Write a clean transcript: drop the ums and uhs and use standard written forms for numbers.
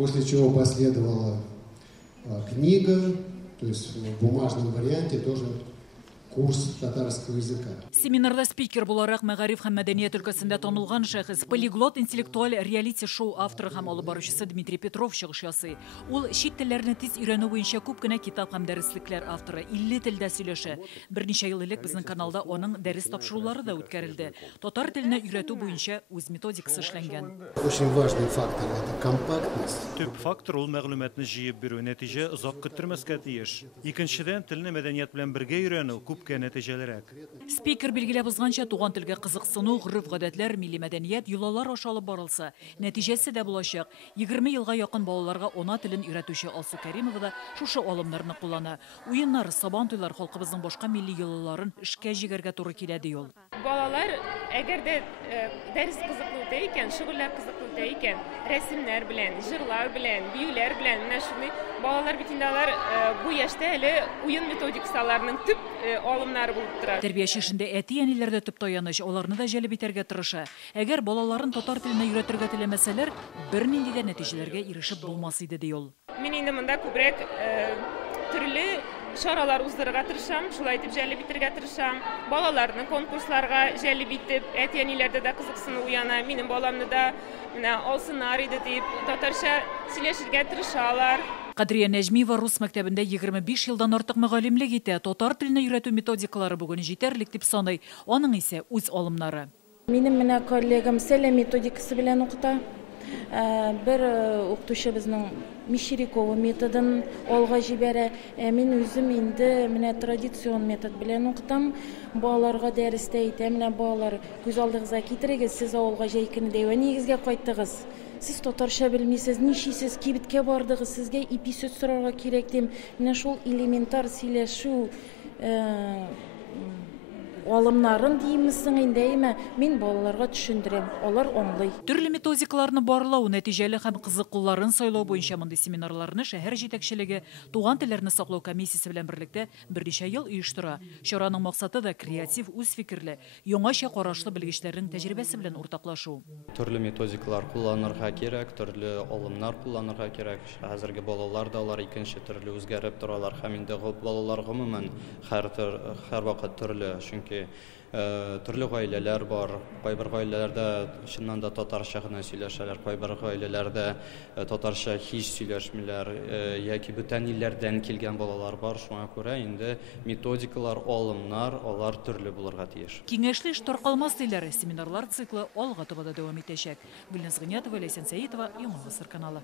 После чего последовала книга, то есть в бумажном варианте тоже курс татарского языка. Семинарда спикер буларак мәгариф һәм мәдәният өлкәсендә танылган шәхес, полиглот интеллектуаль реалити-шоу авторы һәм алып баручысы Дмитрий Петров чыгыш ясый. Ул чит телләрне тиз өйрәнү буенча күп кенә китап һәм дәреслекләр авторы, 50 телдә сөйләшә. Берничә ел элек безнең каналда аның дәрес тапшырулары да үткәрелде. Татар теленә өйрәтү буенча үз методикасы эшләнгән. Очень важный фактор – это компактность. Төп фактор ул мәгълүматны җыеп бирү, нәтиҗә озак көттермәскә тиеш. Икенчедән, телне мәдәният белән бергә өйрәнү күпкә нәтиҗәлерәк. Спикер билгеләп узганча, туган телгә кызыксыну, гореф-гадәтләр, милли мәдәният юллар аша алып барылса, нәтиҗәсе дә булачак. 20 елга якын балаларга ана телен өйрәтүче Алсу Кәримова да шушы алымнарны куллана. Уеннар, сабан туйлар халкыбызның башка милли йолаларын эшкә җигәргә туры килә ди ул. Балалар, әгәр дә дәрес кызыклы икән, шөгыльләр кызыклы икән, рәсемнәр белән, җырлар белән, биюләр белән, менә шундый балалар бит инде алар бу яшьтә әле уен методикаларының төп алымнары булып тора. Тәрбияче эшендә әти-әниләр дә төп таяныч, аларны да җәлеп итәргә тырыша. Әгәр балаларын татар теленә өйрәтергә теләмәсәләр, бернинди дә нәтиҗәләргә ирешеп булмас иде ди ул. Мин инде монда күбрәк төрле шаралар уздырырга тырышам, шулай итеп җәлеп итәргә тырышам. Балаларны конкурсларга җәлеп итеп, әти-әниләрдә дә кызыксыну уяна. Минем баламны да менә алсыннар иде дип, татарча сөйләшергә тырышалар. Кадрия Нәҗмиева рус мәктәбендә 25 елдан артык мөгаллимлек итә. Татар теленә өйрәтү методикалары бүген җитәрлек дип саный. Аның исә үз алымнары. Минем менә коллегам сәлә методикасы белән укыта. Бер укытучы безнең Мещерякова методын алга җибәрә. Мин үзем инде менә традицион метод белән укытам. Балаларга дәрестә әйтәм, менә балалар, күз алдыгызга китерегез, сез авылга җәйкене дәвә нигезгә кайттыгыз. Сез татарча белмисез, ничисез, кибеткә бардыгыз, сезгә ипи сөт сорарга кирәк дим. Менә шул элементар сөйләшү алымнарын диемсең инде, мин балаларга төшендерәм, алар аңлый. Төрле методикаларны барлау, нәтиҗәле һәм кызыклыларын сайлау буенча мондый семинарларны шәһәр җитәкчелеге туган телләрне саклау комиссиясе белән берлектә берничә ел оештыра. Чараның максаты да креатив, үз фикерле, яңача карашлы белгечләрнең тәҗрибәсе белән уртаклашу. Төрле методикалар кулланырга кирәк, төрле алымнар кулланырга кирәк. Хәзерге балалар да алар икенче төрле үзгәреп торалар һәм инде балалар гомумән һәрвакыт төрле, чөнки төрле гаиләләр бар. Кайбер гаиләләрдә чыннан да татарча гына сөйләшәләр, кайбер гаиләләрдә татарча һич сөйләшмиләр, яки бүтән илләрдән килгән балалар бар. Шуңа күрә инде методикалар, алымнар, алар төрле булырга тиеш. Киңәшле эш таркалмас диләр. Семинарлар циклы алга таба да дәвам итәчәк. Гөлназ Гыйниятова, Ләйсән Сәетова, Яңа Гасыр каналы.